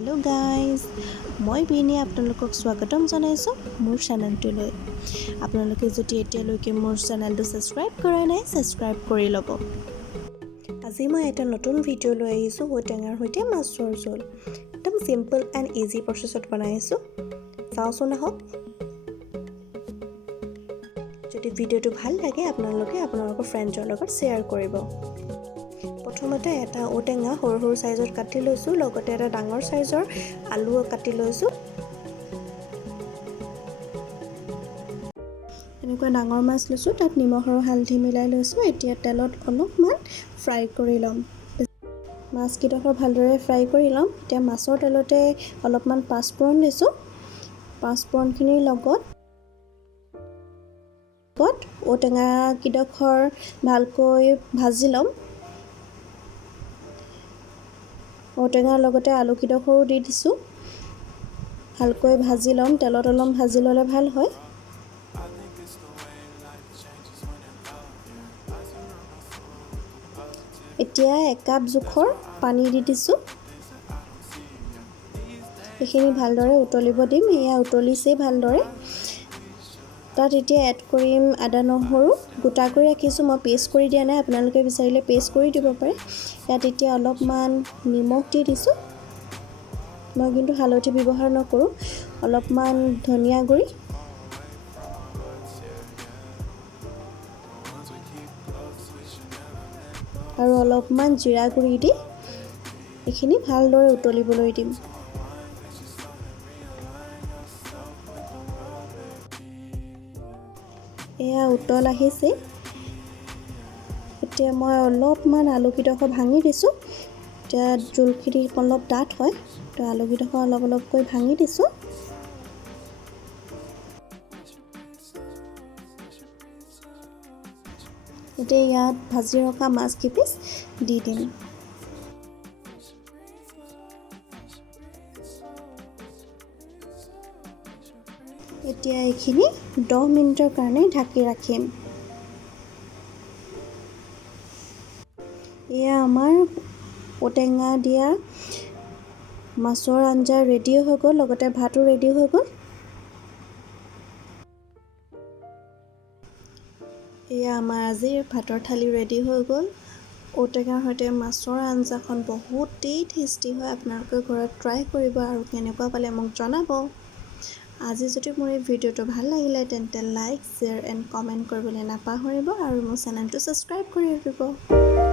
Hello guys मैं बिनी आपनलोকক स्वागतम जनाइছো मोर चेनेलटुলৈ आपनलोके যদি এতিয়ালৈকে मोर चेनेलটো সাবস্ক্ৰাইব কৰা নাই সাবস্ক্ৰাইব কৰি ল'ব। আজি মই এটা নতুন ভিডিও লৈ আহিছো ঔটেঙাৰ সৈতে মাছৰ জোল একদম সিম্পল এণ্ড ইজি প্ৰসেছত বনাইছো চাওচোন আহক। যদি ভিডিওটো ভাল লাগে আপোনালোকৰ ফ্ৰেণ্ডৰ লগত শেয়াৰ কৰিব। প্ৰথমতে এটা ঔটেঙা সৰু সৰু সাইজত কাটি লৈছো লগতে এটা ডাঙৰ সাইজৰ আলু কাটি লৈছো। এনেকুৱা ডাঙৰ মাছ লৈছো তাত নিমখ আৰু হালধি মিলাই লৈছো। এতিয়া তেলত অলপমান ফ্ৰাই কৰি লম। মাছ কিডখৰ ভালদৰে ফ্ৰাই কৰি লম। এতিয়া মাছৰ তেলতে অলপমান পাঁচফোৰণ দিছো। পাঁচফোৰণখিনিৰ লগত ঔটেঙা কিডখৰ ভালকৈ ভাজি লম। ঔটেঙাৰ লগতে আলু কিডখৰো দি দিছো। ভালকৈ ভাজি লম। তেলত অলপ ভাজি ললে ভাল হয়। এতিয়া 1 কাপ জোখৰ পানী দি দিছো। এইখিনি ভালদৰে উতলিব দিম। এয়া উতলিছে ভালদৰে। তাত এতিয়া এড কৰিম আদা নহৰু গোটা কৰি ৰাখিছো। মই পেষ্ট কৰি দিয়া নাই, আপোনালোকে বিচাৰিলে পেষ্ট কৰি দিব পাৰে। ইয়াত এতিয়া অলপমান নিমখ দি দিছো। মই কিন্তু হালধি ব্যৱহাৰ নকৰো। অলপমান ধনিয়া গুড়ি আৰু অলপমান জিৰা গুড়ি দি এইখিনি ভালদৰে উতলিবলৈ দিম। এয়া উতল আহিছে। এতিয়া মই অলপমান আলু কিডখৰ ভাঙি দিছো। এতিয়া জোলখিনি অলপ ডাঠ হয় তো আলু কিডখৰ অলপকৈ ভাঙি দিছো। এতিয়া ইয়াত ভাজি ৰখা মাছ কিপিচ দি দিম। এতিয়া এইখিনি 10 মিনিটৰ কাৰণে ঢাকি ৰাখিম। এয়া আমাৰ ঔটেঙা দিয়া মাছৰ আঞ্জা ৰেডি হৈ গ'ল, লগতে ভাতো ৰেডি হৈ গ'ল। এয়া আমাৰ আজিৰ ভাতৰ থালি ৰেডি হৈ গ'ল। ঔটেঙাৰ সৈতে মাছৰ আঞ্জাখন বহুতেই টেষ্টি হয়। আপোনালোকে ঘৰত ট্ৰাই কৰিব আৰু কেনেকুৱা পালে মোক জনাব। আজি যদি মোৰ এই ভিডিওটো ভাল লাগিলে তেন্তে লাইক, শ্বেয়াৰ এণ্ড কমেণ্ট কৰিবলৈ নাপাহৰিব আৰু মোৰ চেনেলটো ছাবস্ক্ৰাইব কৰি দিব।